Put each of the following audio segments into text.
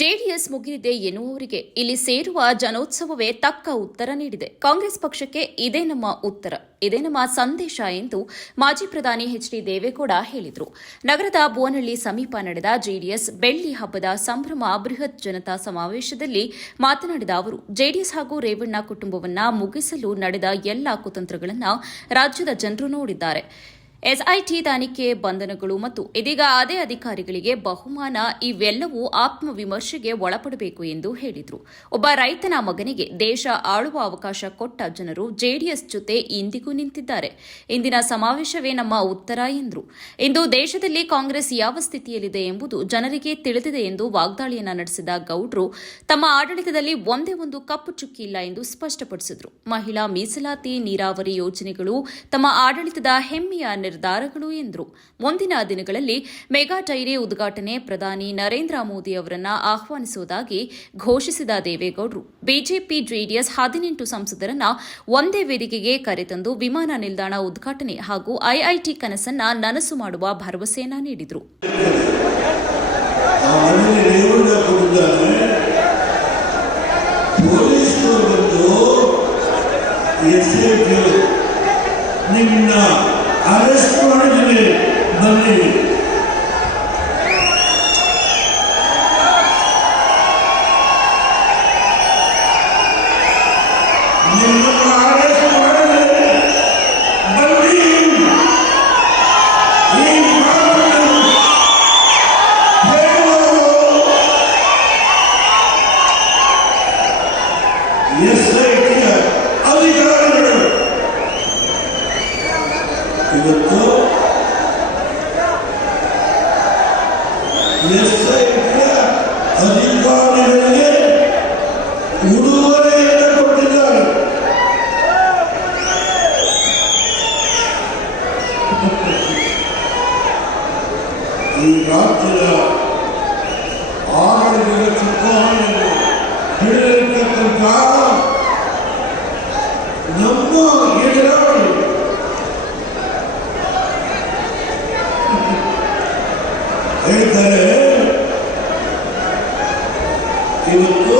JDS ಮುಗಿದಿದೆ ಎನ್ನುವವರಿಗೆ ಇಲ್ಲಿ ಸೇರುವ ಜನೋತ್ಸವವೇ ತಕ್ಕ ಉತ್ತರ ನೀಡಿದೆ. ಕಾಂಗ್ರೆಸ್ ಪಕ್ಷಕ್ಕೆ ಇದೇ ನಮ್ಮ ಉತ್ತರ, ಇದೇ ನಮ್ಮ ಸಂದೇಶ ಎಂದು ಮಾಜಿ ಪ್ರಧಾನಿ ಎಚ್.ಡಿ. ದೇವೇಗೌಡ ಹೇಳಿದರು. ನಗರದ ಭುವನಹಳ್ಳಿ ಸಮೀಪ ನಡೆದ ಜೆಡಿಎಸ್ ಬೆಳ್ಳಿ ಹಬ್ಬದ ಸಂಭ್ರಮ ಬೃಹತ್ ಜನತಾ ಸಮಾವೇಶದಲ್ಲಿ ಮಾತನಾಡಿದ ಅವರು, ಜೆಡಿಎಸ್ ಹಾಗೂ ರೇವಣ್ಣ ಕುಟುಂಬವನ್ನು ಮುಗಿಸಲು ನಡೆದ ಎಲ್ಲ ಕುತಂತ್ರಗಳನ್ನು ರಾಜ್ಯದ ಜನರು ನೋಡಿದ್ದಾರೆ. ಎಸ್ಐಟಿ ತನಿಖೆ, ಬಂಧನಗಳು ಮತ್ತು ಇದೀಗ ಅದೇ ಅಧಿಕಾರಿಗಳಿಗೆ ಬಹುಮಾನ ಇವೆಲ್ಲವೂ ಆತ್ಮವಿಮರ್ಶೆಗೆ ಒಳಪಡಬೇಕು ಎಂದು ಹೇಳಿದರು. ಒಬ್ಬ ರೈತನ ಮಗನಿಗೆ ದೇಶ ಆಳುವ ಅವಕಾಶ ಕೊಟ್ಟ ಜನರು ಜೆಡಿಎಸ್ ಜೊತೆ ಇಂದಿಗೂ ನಿಂತಿದ್ದಾರೆ. ಇಂದಿನ ಸಮಾವೇಶವೇ ನಮ್ಮ ಉತ್ತರ ಎಂದರು. ಇಂದು ದೇಶದಲ್ಲಿ ಕಾಂಗ್ರೆಸ್ ಯಾವ ಸ್ಥಿತಿಯಲ್ಲಿದೆ ಎಂಬುದು ಜನರಿಗೆ ತಿಳಿದಿದೆ ಎಂದು ವಾಗ್ದಾಳಿಯನ್ನ ನಡೆಸಿದ ಗೌಡ್ರು, ತಮ್ಮ ಆಡಳಿತದಲ್ಲಿ ಒಂದೇ ಒಂದು ಕಪ್ಪು ಚುಕ್ಕಿ ಇಲ್ಲ ಎಂದು ಸ್ಪಷ್ಟಪಡಿಸಿದರು. ಮಹಿಳಾ ಮೀಸಲಾತಿ, ನೀರಾವರಿ ಯೋಜನೆಗಳು ತಮ್ಮ ಆಡಳಿತದ ಹೆಮ್ಮೆಯ ನಿರ್ಧಾರಗಳು ಎಂದರು. ಮುಂದಿನ ದಿನಗಳಲ್ಲಿ ಮೆಗಾ ಡೈರಿ ಉದ್ಘಾಟನೆ ಪ್ರಧಾನಿ ನರೇಂದ್ರ ಮೋದಿ ಅವರನ್ನ ಆಹ್ವಾನಿಸುವುದಾಗಿ ಘೋಷಿಸಿದ ದೇವೇಗೌಡರು, ಬಿಜೆಪಿ ಜೆಡಿಎಸ್ 18 ಸಂಸದರನ್ನ ಒಂದೇ ವೇದಿಕೆಗೆ ಕರೆತಂದು ವಿಮಾನ ನಿಲ್ದಾಣ ಉದ್ಘಾಟನೆ ಹಾಗೂ ಐಐಟಿ ಕನಸನ್ನ ನನಸು ಮಾಡುವ ಭರವಸೆಯನ್ನ ನೀಡಿದರು. ಅರೆಸ್ಟ್ ಮಾಡಿದ್ದೀವಿ, ಬನ್ನಿ. ನಿಮ್ಮನ್ನು ಅರೆಸ್ಟ್ ಮಾಡಿದರೆ ಬನ್ನಿ. ಈ ಮಾತನ್ನು ಹೇಳುವವರು ಎಸ್ಐಟಿಯ ಅಧಿಕಾರಿಗಳು. ಇವತ್ತು ಎಸ್ಐಟಿಯ ಅಧಿಕಾರಿಗಳಿಗೆ ಉಡುಗೊರೆಯನ್ನು ಕೊಟ್ಟಿದ್ದಾರೆ. ಈ ರಾಜ್ಯದ ಆಡಳಿತದ ಚುಕ್ಕಾಣಿಯನ್ನು ಹಿಡಿದಿರ್ತಕ್ಕಂಥ ನಮ್ಮ ಎದುರಾಳಿ ಹೇಳ್ತಾರೆ, ಇವತ್ತು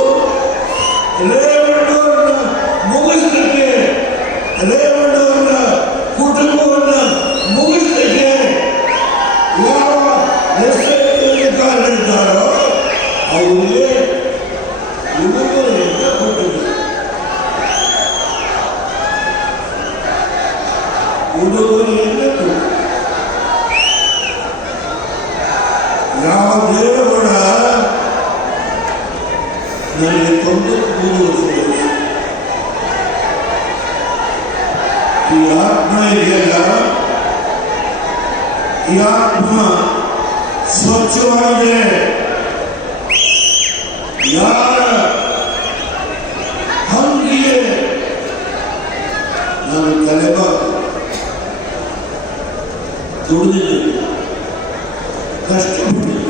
ರೇವಣ್ಣವರನ್ನ ಮುಗಿಸಲಿಕ್ಕೆ, ರೇವಣ್ಣವರ ಕುಟುಂಬವನ್ನು ಮುಗಿಸಲಿಕ್ಕೆ ಯಾವ ಅಧಿಕಾರಿಗಳಿದ್ದಾರೋ ಅವರಿಗೆ ಉಡುಗೊರೆಯನ್ನು ಕೊಟ್ಟಿದ್ದಾರೆ. ಉಡುಗೊರೆಯನ್ನು ಕೊಟ್ಟಿದ್ದಾರೆ. ಯಾವ ದೇವೇಗೌಡ ನನಗೆ 93 ವರ್ಷ ವಯಸ್ಸು. ಈ ಆತ್ಮ ಇದೆಯಲ್ಲ, ಈ ಆತ್ಮ ಸ್ವಚ್ಛವಾಗಿದೆ. ಯಾರ ಹಂಗಿಗೆ ನಾನು ತಲೆಬಾರು ದುಡಿದಿದ್ದೇನೆ, ಕಷ್ಟಪಟ್ಟಿದ್ದೇನೆ.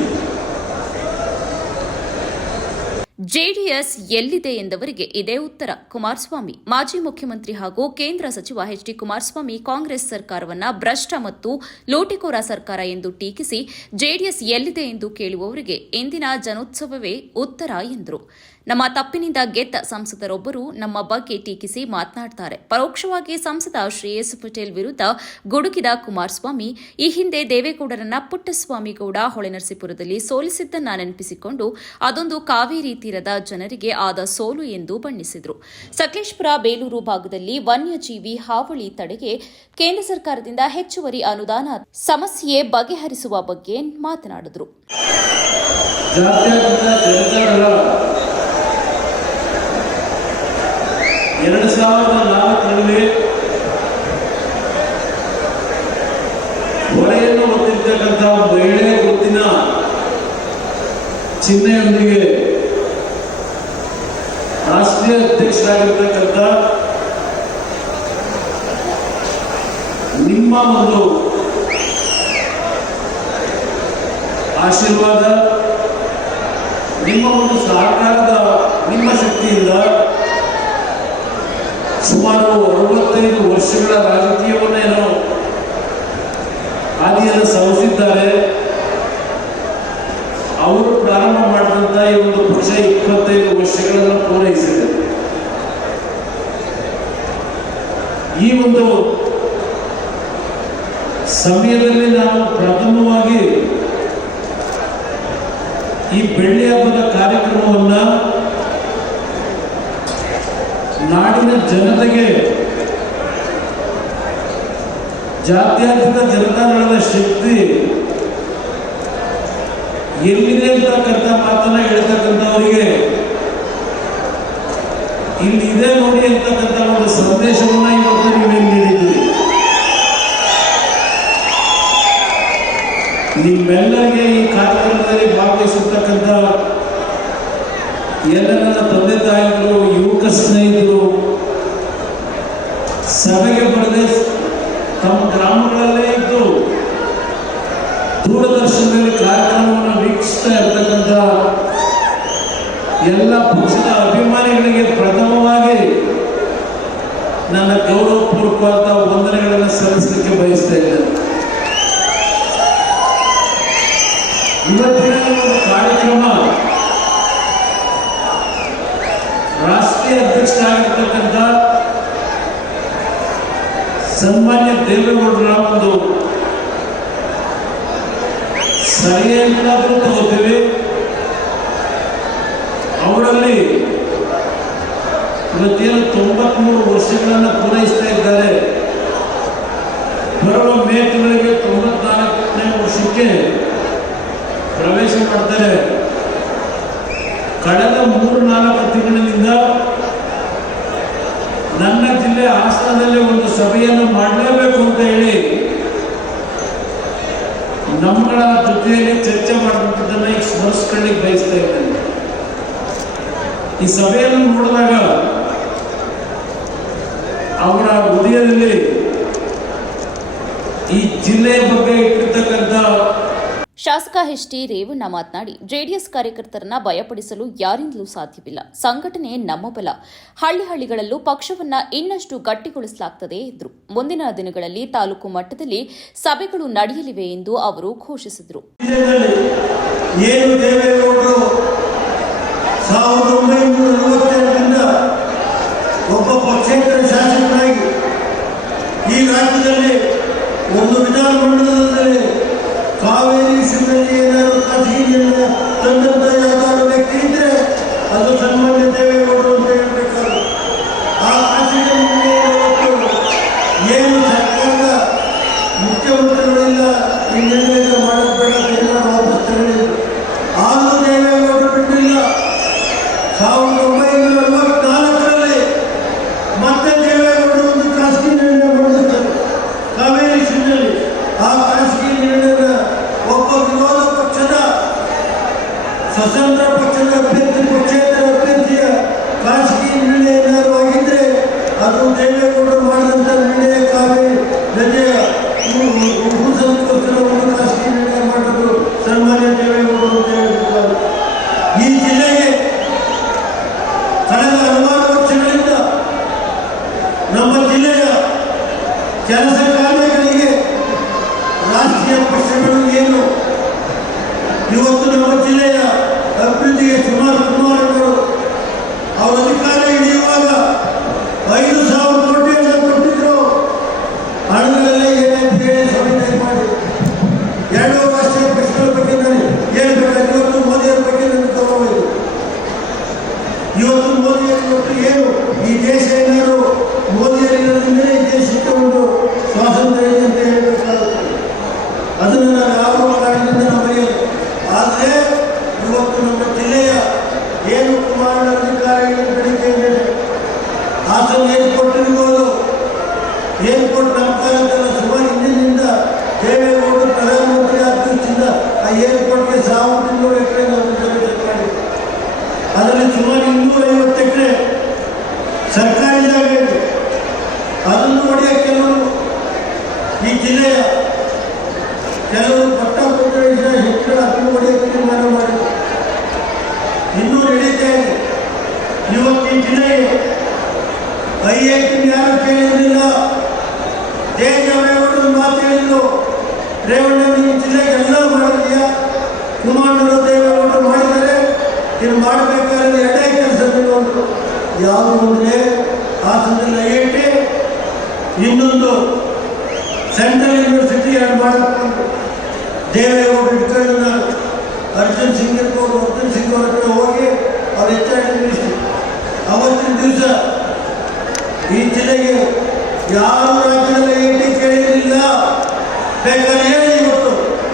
ಜೆಡಿಎಸ್ ಎಲ್ಲಿದೆ ಎಂದವರಿಗೆ ಇದೇ ಉತ್ತರ. ಕುಮಾರಸ್ವಾಮಿ, ಮಾಜಿ ಮುಖ್ಯಮಂತ್ರಿ ಹಾಗೂ ಕೇಂದ್ರ ಸಚಿವ ಎಚ್.ಡಿ. ಕುಮಾರಸ್ವಾಮಿ ಕಾಂಗ್ರೆಸ್ ಸರ್ಕಾರವನ್ನು ಭ್ರಷ್ಟ ಮತ್ತು ಲೂಟಿಕೋರ ಸರ್ಕಾರ ಎಂದು ಟೀಕಿಸಿ ಜೆಡಿಎಸ್ ಎಲ್ಲಿದೆ ಎಂದು ಕೇಳುವವರಿಗೆ ಇಂದಿನ ಜನೋತ್ಸವವೇ ಉತ್ತರ ಎಂದರು. ನಮ್ಮ ತಪ್ಪಿನಿಂದ ಗೆದ್ದ ಸಂಸದರೊಬ್ಬರು ನಮ್ಮ ಬಗ್ಗೆ ಟೀಕಿಸಿ ಮಾತನಾಡುತ್ತಾರೆ. ಪರೋಕ್ಷವಾಗಿ ಸಂಸದ ಶ್ರೇಯಸ್ ಪಟೇಲ್ ವಿರುದ್ಧ ಗುಡುಗಿದ ಕುಮಾರಸ್ವಾಮಿ, ಈ ಹಿಂದೆ ದೇವೇಗೌಡರನ್ನ ಪುಟ್ಟಸ್ವಾಮಿಗೌಡ ಹೊಳೆನರಸೀಪುರದಲ್ಲಿ ಸೋಲಿಸಿದ್ದನ್ನ ನೆನಪಿಸಿಕೊಂಡು ಅದೊಂದು ಕಾವೇರಿ ತೀರದ ಜನರಿಗೆ ಆದ ಸೋಲು ಎಂದು ಬಣ್ಣಿಸಿದರು. ಸಕಲೇಶಪುರ, ಬೇಲೂರು ಭಾಗದಲ್ಲಿ ವನ್ಯಜೀವಿ ಹಾವಳಿ ತಡೆಗೆ ಕೇಂದ್ರ ಸರ್ಕಾರದಿಂದ ಹೆಚ್ಚುವರಿ ಅನುದಾನ ಸಮಸ್ಯೆ ಬಗೆಹರಿಸುವ ಬಗ್ಗೆ ಮಾತನಾಡಿದರು. 2004ರಲ್ಲಿ ಹೊಳೆಯನ್ನು ಹೊತ್ತಿರ್ತಕ್ಕಂಥ ಮಹಿಳೆ ಗುರುತಿನ ಚಿಹ್ನೆಯೊಂದಿಗೆ ರಾಷ್ಟ್ರೀಯ ಅಧ್ಯಕ್ಷರಾಗಿರ್ತಕ್ಕಂಥ ನಿಮ್ಮ ಒಂದು ಆಶೀರ್ವಾದ, ನಿಮ್ಮ ಒಂದು ಸಹಕಾರದ, ನಿಮ್ಮ ಶಕ್ತಿಯಿಂದ ಸುಮಾರು 65 ವರ್ಷಗಳ ರಾಜಕೀಯವನ್ನೇನು ಹಾದಿಯನ್ನು ಸವಿಸಿದ್ದಾರೆ. ಅವರು ಪ್ರಾರಂಭ ಮಾಡಿದಂತ ಈ ಒಂದು ಪಕ್ಷ 25 ವರ್ಷಗಳನ್ನು ಪೂರೈಸಿದೆ. ಈ ಒಂದು ಸಮಯದಲ್ಲಿ ನಾವು ಪ್ರಥಮವಾಗಿ ಈ ಬೆಳ್ಳಿ ಹಬ್ಬದ ಕಾರ್ಯಕ್ರಮವನ್ನ ನಾಡಿನ ಜನತೆಗೆ ಜಾತ್ಯತೀತ ಜನತಾದಳದ ಶಕ್ತಿ ಎಲ್ಲಿದೆ ಅಂತಕ್ಕಂಥ ಮಾತನ್ನ ಹೇಳ್ತಕ್ಕಂಥವರಿಗೆ ಇಲ್ಲಿ ಇದೆ ನೋಡಿ ಅಂತಕ್ಕಂಥ ಒಂದು ಸಂದೇಶವನ್ನ ಇವತ್ತು ನೀವೇನು ನೀಡಿದ್ದೀರಿ. ನಿಮ್ಮೆಲ್ಲರಿಗೆ ಈ ಕಾರ್ಯಕ್ರಮದಲ್ಲಿ ಭಾಗವಹಿಸಿರ್ತಕ್ಕಂಥ ಎಲ್ಲ ನನ್ನ ತಂದೆ ತಾಯಿಗಳು, ಯುವಕ ಸ್ನೇಹಿತರು, ಸಭೆಗೆ ಬರದೆ ತಮ್ಮ ಗ್ರಾಮಗಳಲ್ಲೇ ಇದ್ದು ದೂರದರ್ಶನದಲ್ಲಿ ಕಾರ್ಯಕ್ರಮವನ್ನು ವೀಕ್ಷಿಸ್ತಾ ಇರ್ತಕ್ಕಂಥ ಎಲ್ಲ ಪಕ್ಷದ ಅಭಿಮಾನಿಗಳಿಗೆ ಪ್ರಥಮವಾಗಿ ನನ್ನ ಗೌರವಪೂರ್ವಕವಾದ ವಂದನೆಗಳನ್ನು ಸಲ್ಲಿಸಲಿಕ್ಕೆ ಬಯಸ್ತಾ ಇದ್ದೇನೆ. ಇವತ್ತಿನ ಒಂದು ಕಾರ್ಯಕ್ರಮ ರಾಷ್ಟ್ರೀಯ ಅಧ್ಯಕ್ಷರಾಗಿರ್ತಕ್ಕಂಥ ಸನ್ಮಾನ್ಯ ದೇವೇಗೌಡರ ಒಂದು ಸರಿಯಾಗಿ ತಗೋತೀವಿ. ಅವರಲ್ಲಿ ಇವತ್ತೇನು 93 ವರ್ಷಗಳನ್ನು ಪೂರೈಸ್ತಾ ಇದ್ದಾರೆ. ಬರುವ ಮೇ ತಿಂಗಳಿಗೆ 94ನೇ ವರ್ಷಕ್ಕೆ ಪ್ರವೇಶ ಮಾಡ್ತಾರೆ. ಕಳೆದ 3-4 ತಿಂಗಳಿನಿಂದ ನನ್ನ ಜಿಲ್ಲೆ ಹಾಸನದಲ್ಲಿ ಒಂದು ಸಭೆಯನ್ನು ಮಾಡಲೇಬೇಕು ಅಂತ ಹೇಳಿ ನಮ್ಮಗಳ ಜೊತೆಯಲ್ಲಿ ಚರ್ಚೆ ಮಾಡುವಂಥದ್ದನ್ನ ಈಗ ಸ್ಮರಿಸ್ಕೊಳ್ಳಿಕ್ಕೆ ಬಯಸ್ತಾ ಇದ್ದೇನೆ. ಈ ಸಭೆಯನ್ನು ನೋಡಿದಾಗ ಅವರ ಹೃದಯದಲ್ಲಿ ಈ ಜಿಲ್ಲೆಯ ಬಗ್ಗೆ ಇಟ್ಟಿರ್ತಕ್ಕಂಥ ಶಾಸಕ ಎಚ್.ಟಿ. ರೇವಣ್ಣ ಮಾತನಾಡಿ, ಜೆಡಿಎಸ್ ಕಾರ್ಯಕರ್ತರನ್ನ ಭಯಪಡಿಸಲು ಯಾರಿಂದಲೂ ಸಾಧ್ಯವಿಲ್ಲ. ಸಂಘಟನೆ ನಮ್ಮ ಬಲ. ಹಳ್ಳಿಗಳಲ್ಲೂ ಪಕ್ಷವನ್ನ ಇನ್ನಷ್ಟು ಗಟ್ಟಿಗೊಳಿಸಲಾಗುತ್ತದೆ ಎಂದರು. ಮುಂದಿನ ದಿನಗಳಲ್ಲಿ ತಾಲೂಕು ಮಟ್ಟದಲ್ಲಿ ಸಭೆಗಳು ನಡೆಯಲಿವೆ ಎಂದು ಅವರು ಘೋಷಿಸಿದರು. ಏನು ದೇವೇಗೌಡರು 1942ರಿಂದ ಒಬ್ಬ ಪಕ್ಷೇತರ ಶಾಸಕರಾಗಿ ಈ ರಾಜ್ಯದಲ್ಲಿ ಒಂದು ವಿಧಾನಮಂಡಲದಲ್ಲಿ ಕಾವೇರಿ ಇಶ್ಯೂನಲ್ಲಿ ಏನಾದರೂ ಖಾಸಗಿಯನ್ನು ತಂದಂತ ಯಾವ್ದಾದ್ರು ವ್ಯಕ್ತಿ ಇದ್ರೆ ಅದು ಸನ್ಮಾನ್ಯ ದೇವೇಗೌಡರು ಅಂತ ಹೇಳ್ಬೇಕಾದ್ರು. ಆ ಖಾಸಗಿ ಏನು ಸರ್ಕಾರದ ಮುಖ್ಯಮಂತ್ರಿಗಳಿಲ್ಲ ಈ ನಿರ್ಣಯ ಮಾಡೋದು ಬೇಡ ತೀರ್ಮಾನ ವಾಪಸ್ ತಗೊಂಡಿದ್ರು. ಆದರೂ ದೇವೇಗೌಡರು ಬಿಟ್ಟಿಲ್ಲ. 1944ರಲ್ಲಿ ಮತ್ತೆ ದೇವೇಗೌಡರು ಒಂದು ಖಾಸಗಿ ನಿರ್ಣಯ ಮಾಡಿರ್ತಾರೆ ಕಾವೇರಿ ಇಶ್ಯೂನಲ್ಲಿ. ಆ ಖಾಸಗಿ ನಿರ್ಣಯದ ಒಬ್ಬ ವಿರೋಧ ಪಕ್ಷದ ಸ್ವತಂತ್ರ ಪಕ್ಷದ ಅಭ್ಯರ್ಥಿ, ಪಕ್ಷೇತರ ಅಭ್ಯರ್ಥಿಯ ಖಾಸಗಿ ನಿರ್ಣಯ ಏನಾದರೂ ಆಗಿದ್ರೆ ಅದು ದೇವೇಗೌಡರು ಮಾಡಿದಂಥ ನಿರ್ಣಯ. ಕಾವೇರಿ ನದಿಯ ಭೂಸಂಕೋಸ್ಕರ ಒಂದು ಖಾಸಗಿ ನಿರ್ಣಯ ಮಾಡಿದ್ರು ಸನ್ಮಾನ್ಯ ದೇವೇಗೌಡರು ಅಂತ ಹೇಳಿದ್ದಾರೆ. ಈ ಜಿಲ್ಲೆಗೆ ಕಳೆದ ಹಲವಾರು ವರ್ಷಗಳಿಂದ ನಮ್ಮ ಜಿಲ್ಲೆಯ ಕೆಲಸ ಕಾರ್ಯಗಳಿಗೆ ರಾಷ್ಟ್ರೀಯ ಪಕ್ಷಗಳು ಏನು ಇವತ್ತು ನಮ್ಮ ಜಿಲ್ಲೆಯ ಅಭಿವೃದ್ಧಿಗೆ ಕುಮಾರಣ್ಣವರು ಅವರ ಅಧಿಕಾರ ಹಿಡಿಯುವಾಗ 5,000 ಕೋಟಿಯನ್ನು ಕೊಟ್ಟಿದ್ರು. ಹಣದಲ್ಲೇ ಏನಂತ ಹೇಳಿ ಸಂವಿಧಾನ ಮಾಡಿ 2 ರಾಷ್ಟ್ರೀಯ ಪಕ್ಷಗಳ ಬಗ್ಗೆ ನಾನು ಹೇಳ್ಬೇಕಾದ್ರೆ ಇವತ್ತು ಮೋದಿಯವರ ಬಗ್ಗೆ ನನಗೆ ಗೌರವ. ಇವತ್ತು ಮೋದಿಯವರು ಏನು ಈ ದೇಶ ಏನಾದ್ರು ಮೋದಿಯರಿಂದಲೇ ಈ ದೇಶಕ್ಕೆ ಒಂದು ಸ್ವಾತಂತ್ರ್ಯ ಇದೆ ಅಂತ ಹೇಳಬೇಕಾಗುತ್ತೆ. ಅದನ್ನು ನಾವು ಯಾವ ಕಾರಣದಿಂದ ನಾವು ಬರೆಯೋದು. ಆದರೆ ಇವತ್ತು ನಮ್ಮ ಜಿಲ್ಲೆಯ ಏನು ಕುಮಾರಣ್ಣ ಅಧಿಕಾರಿಗಳು ಬೆಳಿಗ್ಗೆ ಹಾಸನ ಏರ್ಪೋರ್ಟ್ ಇರ್ಬೋದು, ಏರ್ಪೋರ್ಟ್ ನಾಮಕರಣ ಸುಮಾರು ಹಿಂದಿನಿಂದ ದೇವೇಗೌಡರು ಪ್ರಧಾನಮಂತ್ರಿ ಆದ ದೃಷ್ಟಿಯಿಂದ ಆ ಏರ್ಪೋರ್ಟ್ಗೆ 1,200 ಎಕರೆ ನಾವು ರಿಸರ್ವೇಷನ್ ಮಾಡಿದ್ವಿ. ಅದರಲ್ಲಿ ಸುಮಾರು 250 ಎಕರೆ ಸರ್ಕಾರಿ ಜಾಗ ಇದೆ. ಅದನ್ನು ಒಡೆಯ ಕೆಲವರು ಈ ಜಿಲ್ಲೆಯ ಕೆಲವರು ಪಟ್ಟಭದ್ರ ಹೆಚ್ಚಳ ಅದನ್ನು ಒಡೆಯಕ್ಕೆ ತೀರ್ಮಾನ ಮಾಡಿದರು. ಇನ್ನೂ ನಡೀತಾ ಇದೆ. ಇವತ್ತು ಈ ಜಿಲ್ಲೆಗೆ IIT ಯಾರು ಕೇಳಿರಲಿಲ್ಲ. ದೇವೇಗೌಡರು ಮಾತು ಹೇಳಿದ್ರು, ರೇವಣ್ಣ ಈ ಜಿಲ್ಲೆಗೆ ಎಲ್ಲ ಮಾಡಿದೆಯಾ? ಕುಮಾರಣ್ಣ ದೇವೇಗೌಡರು ಮಾಡಿದ ಇದು ಮಾಡಬೇಕಾದ್ರೆ ಎರಡೇ ಕೆಲಸ ಒಂದು ಯಾವುದು ಅಂದರೆ ಹಾಸನದಲ್ಲಿ IIT, ಇನ್ನೊಂದು ಸೆಂಟ್ರಲ್ ಯೂನಿವರ್ಸಿಟಿ ಎರಡು ಮಾಡಬೇಕು. ದೇವೇಗೌಡರು ಇಟ್ಕೊಂಡು ನಾನು ಅರ್ಜುನ್ ಸಿಂಗ್ ಇರ್ಬೋದು, ಅರ್ಜುನ್ ಸಿಂಗ್ ಅವ್ರ ಹತ್ರ ಹೋಗಿ ಅವ್ರು ಹೆಚ್ಚಾಗಿ ಮಿನಿಸ್ಟ್ರಿ ಅವತ್ತಿನ ದಿವಸ ಈ ಜಿಲ್ಲೆಗೆ ಯಾವ ರಾಜ್ಯದಲ್ಲಿ IIT ಕೇಳಿರಲಿಲ್ಲ. ಬೇಕಾದ್ರೆ ಹೇಳಿ ಇವತ್ತು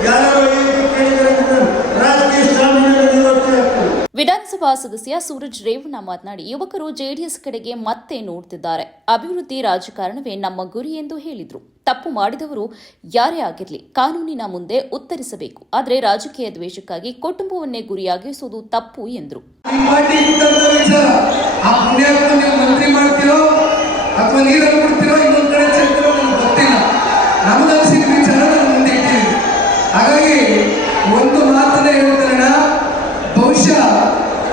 ಯಾರು IIT ಕೇಳಿದರೆ ರಾಜಕೀಯ ಸ್ಥಾನದಲ್ಲಿ ನಿವೃತ್ತಿ ಆಗ್ತದೆ. ವಿಧಾನಸಭಾ ಸದಸ್ಯ ಸೂರಜ್ ರೇವಣ್ಣ ಮಾತನಾಡಿ, ಯುವಕರು ಜೆಡಿಎಸ್ ಕಡೆಗೆ ಮತ್ತೆ ನೋಡ್ತಿದ್ದಾರೆ. ಅಭಿವೃದ್ಧಿ ರಾಜಕಾರಣವೇ ನಮ್ಮ ಗುರಿ ಎಂದು ಹೇಳಿದರು. ತಪ್ಪು ಮಾಡಿದವರು ಯಾರೇ ಆಗಿರಲಿ ಕಾನೂನಿನ ಮುಂದೆ ಉತ್ತರಿಸಬೇಕು. ಆದರೆ ರಾಜಕೀಯ ದ್ವೇಷಕ್ಕಾಗಿ ಕುಟುಂಬವನ್ನೇ ಗುರಿಯಾಗಿಸುವುದು ತಪ್ಪು ಎಂದರು. ಮಂತ್ರಿ ಮಾಡ್ತೀರೋ ಅಥವಾ ನೀರನ್ನು ಬಿಡ್ತೀರೋ ಇನ್ನೊಂದು ಕಡೆ ಚೆಲ್ತಿರೋ ನಮ್ಗೆ ಗೊತ್ತಿಲ್ಲ. ನಮ್ಗೆ ಅನಿಸಿದ ವಿಚಾರ ನಾನು ಮುಂದೆ ಇಟ್ಟಿದ್ದೀನಿ. ಹಾಗಾಗಿ ಒಂದು ಮಾತನ್ನೇ ಹೇಳ್ತಾರಣ, ಬಹುಶಃ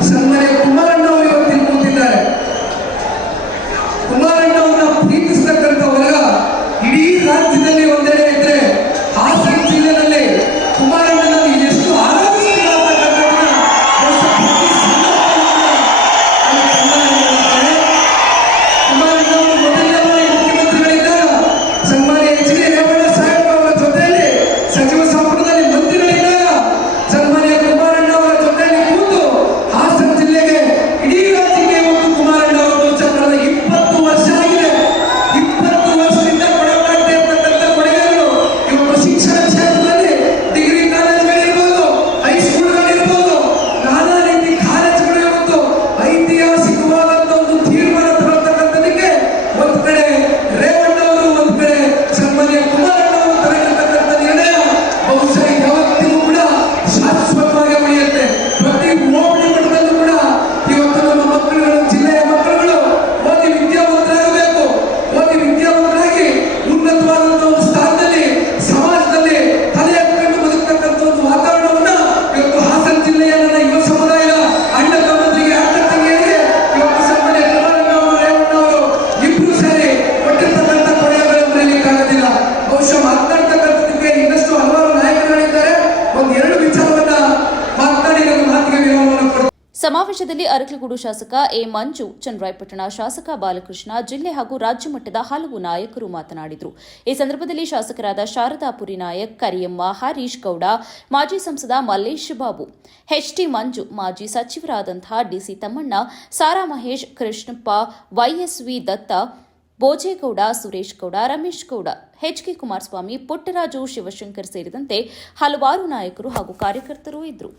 ಸನ್ಮಾನ್ಯ ಕುಮಾರಣ್ಣ ಅವರು ಇವತ್ತು ಕೂತಿದ್ದಾರೆ. ಕುಮಾರಣ್ಣ ಅವರನ್ನ ಪ್ರೀತಿಸ್ತಕ್ಕಂಥ ವರ್ಗ ಇಡೀ ರಾಜ್ಯದಲ್ಲಿ ಒಂದೆಡೆ ಇದ್ರೆ ಹಾಸನ ಜಿಲ್ಲೆಯಲ್ಲಿ ಕುಮಾರಣ್ಣನನ್ನು ಎಷ್ಟು ಆರಾಧಿಸ್ತಾರೆ. ಕುಮಾರಣ್ಣ ಅವರು ಮೊದಲನೇ ಬಾರಿ ಮುಖ್ಯಮಂತ್ರಿಗಳಿದ್ದಾಗ ಸನ್ಮಾನ್ಯ H. ಡಿ. ರೇವಣ್ಣ ಸಾಹೇಬ್ ಅವರ ಜೊತೆಯಲ್ಲಿ ಸಚಿವ ಸಂಪುಟದಲ್ಲಿ ಮಂತ್ರಿಗಳಿದ್ದಾಗ ಸನ್ಮಾನ್ಯ ಕುಮಾರಣ್ಣ ಅವರ ಜೊತೆಯಲ್ಲಿ ಕೂತು ಹಾಸನ ಜಿಲ್ಲೆಗೆ ಇಡೀ ರಾಜ್ಯಕ್ಕೆ ಇವತ್ತು ಕುಮಾರಣ್ಣ ಅವರು ಬಹುಶಃ ಕಳೆದ 20 ವರ್ಷ ಆಗಿದೆ. 20 ವರ್ಷದಿಂದ ಕೊಡಬೇಕಾಗ್ತಾ ಇರ್ತಕ್ಕಂಥ ಕೊಡುಗೆಗಳು ಇವತ್ತು ಶಿಕ್ಷಣ ಕ್ಷೇತ್ರದಲ್ಲಿ ಡಿಗ್ರಿ ಕಾಲೇಜುಗಳಿರ್ಬೋದು, ಹೈಸ್ಕೂಲ್ಗಳಿರ್ಬೋದು, ನಾನಾ ರೀತಿ ಕಾಲೇಜುಗಳು ಇವತ್ತು ಐತಿಹಾಸಿಕವಾದಂಥ ಒಂದು ತೀರ್ಮಾನ ತರತಕ್ಕಂಥದಕ್ಕೆ ಒಂದು ಕಡೆ ರೇವಣ್ಣ ಅವರು, ಒಂದು ಕಡೆ ಸನ್ಮಾನ್ಯ ಕುಮಾರಣ್ಣ ಅವರು ತರತಕ್ಕಂಥ ನಿರ್ಣಯ ಬಹುಶಃ ಯಾವತ್ತಿಗೂ ಕೂಡ ಶಾಶ್ವತವಾಗಿ ಉಳಿಯುತ್ತೆ. ಪ್ರತಿ ಹೋಬಳಿ ಮಟ್ಟದಲ್ಲೂ ಕೂಡ ಇವತ್ತು ನಮ್ಮ ಮಕ್ಕಳುಗಳು, ಜಿಲ್ಲೆಯ ಮಕ್ಕಳುಗಳು ಓದಿ ವಿದ್ಯಾವಂತರಾಗಬೇಕು. ಓದಿ ವಿದ್ಯಾವಂತರಾಗಿ ಉನ್ನತವಾದಂಥ ಒಂದು ಸ್ಥಾನದಲ್ಲಿ ಸಮಾಜದಲ್ಲಿ ತಲೆ ಎತ್ಕೊಂಡು ಬದುಕತಕ್ಕಂಥ ಒಂದು ವಾತಾವರಣವನ್ನ ಇವತ್ತು ಹಾಸನ ಜಿಲ್ಲೆಯ ನನ್ನ ಯುವ ಸಮುದಾಯ ಅಣ್ಣ ತಮ್ಮಂದಿರಿಗೆ, ಅಕ್ಕ ತಂಗಿಯರಿಗೆ ಇವತ್ತು ಸನ್ಮಾನ್ಯ ಕುಮಾರಣ್ಣ ಅವರು, ರೇವಣ್ಣ ಅವರು ಇಬ್ರು ಸೇರಿ ಕೊಟ್ಟಿರ್ತಕ್ಕಂಥ ಕೊಡುಗೆಗಳನ್ನು ಮರೆಯಲಿಕ್ಕಾಗೋದಿಲ್ಲ. ಬಹುಶಃ ಮಾತನಾಡ್ತಕ್ಕಂಥದಕ್ಕೆ ಇನ್ನಷ್ಟು ಹಲವಾರು ನಾಯಕರುಗಳಿದ್ದಾರೆ. ಒಂದೆರಡು ವಿಚಾರವನ್ನ ಮಾತನಾಡಿ ನನ್ನ ಮಾತಿಗೆ ವಿರಾಮವನ್ನು ಕೊಡ್ತೀನಿ. ಸಮಾವೇಶದಲ್ಲಿ ಅರಕಲಗೂಡು ಶಾಸಕ ಎ. ಮಂಜು, ಚನ್ನರಾಯಪಟ್ಟಣ ಶಾಸಕ ಬಾಲಕೃಷ್ಣ, ಜಿಲ್ಲೆ ಹಾಗೂ ರಾಜ್ಯ ಮಟ್ಟದ ಹಲವು ನಾಯಕರು ಮಾತನಾಡಿದರು. ಈ ಸಂದರ್ಭದಲ್ಲಿ ಶಾಸಕರಾದ ಶಾರದಾಪುರಿ ನಾಯಕ್, ಕರಿಯಮ್ಮ, ಹರೀಶ್ ಗೌಡ, ಮಾಜಿ ಸಂಸದ ಮಲ್ಲೇಶ್ ಬಾಬು, H. ಟಿ. ಮಂಜು, ಮಾಜಿ ಸಚಿವರಾದಂತಹ DC ತಮ್ಮಣ್ಣ, ಸಾರಾ ಮಹೇಶ್, ಕೃಷ್ಣಪ್ಪ, YSV ದತ್ತ, ಬೋಜೇಗೌಡ, ಸುರೇಶ್ ಗೌಡ, ರಮೇಶ್ ಗೌಡ, HK ಕುಮಾರಸ್ವಾಮಿ, ಪುಟ್ಟರಾಜು, ಶಿವಶಂಕರ್ ಸೇರಿದಂತೆ ಹಲವಾರು ನಾಯಕರು ಹಾಗೂ ಕಾರ್ಯಕರ್ತರು ಇದ್ದರು.